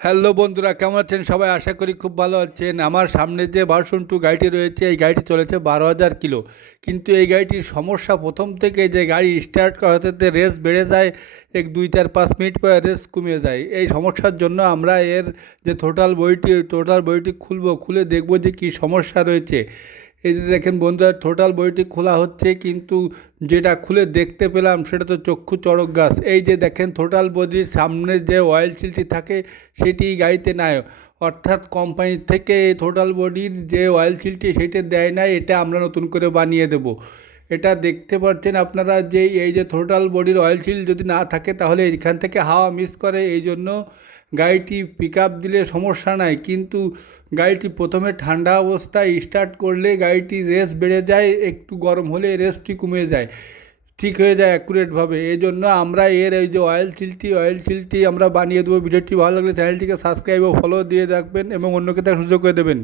Hello বন্ধুরা, কেমন আছেন সবাই? আশা করি খুব ভালো আছেন। আমার সামনে যে ভার্সন 2 গাড়িটি রয়েছে, এই গাড়িটি চলেছে 12,000 কিলো। কিন্তু এই গাড়িটির সমস্যা প্রথম থেকে, যে গাড়ি স্টার্ট করা হতে রেস বেড়ে যায়, 1 2 4 5 মিনিট পরে রেস কমে যায়। এই সমস্যার জন্য আমরা এর যে টোটাল বইটি খুলে দেখব যে কী সমস্যা রয়েছে। এই যে দেখেন বন্ধুরা, টোটাল বইটি খোলা হচ্ছে, কিন্তু যেটা খুলে দেখতে পেলাম সেটা তো চক্ষু চড়ক গাছ। এই যে দেখেন, টোটাল বডির সামনে যে অয়েল সিলটি থাকে সেটি গাড়িতে নাই। অর্থাৎ কোম্পানি থেকে টোটাল বডির যে অয়েল সিলটি সেটা দেয় নাই, এটা আমরা নতুন করে বানিয়ে দেব। এটা দেখতে পাচ্ছেন আপনারা, যে এই যে টোটাল বডির অয়েল সিল যদি না থাকে তাহলে এখান থেকে হাওয়া মিস করে। এই জন্য গাড়িটি পিক আপ দিলে সমস্যা নাই, কিন্তু গাড়িটি প্রথমে ঠান্ডা অবস্থায় স্টার্ট করলে গাড়িটি রেস বেড়ে যায়, একটু গরম হলে রেসটি কমে যায়, ঠিক হয়ে যায় অ্যাকুরেটভাবে। এই জন্য আমরা এর এই যে অয়েল সিলটি আমরা বানিয়ে দেবো। ভিডিওটি ভালো লাগলে চ্যানেলটিকে সাবস্ক্রাইব ও ফলো দিয়ে রাখবেন এবং অন্যকে তার সুযোগ করে দেবেন।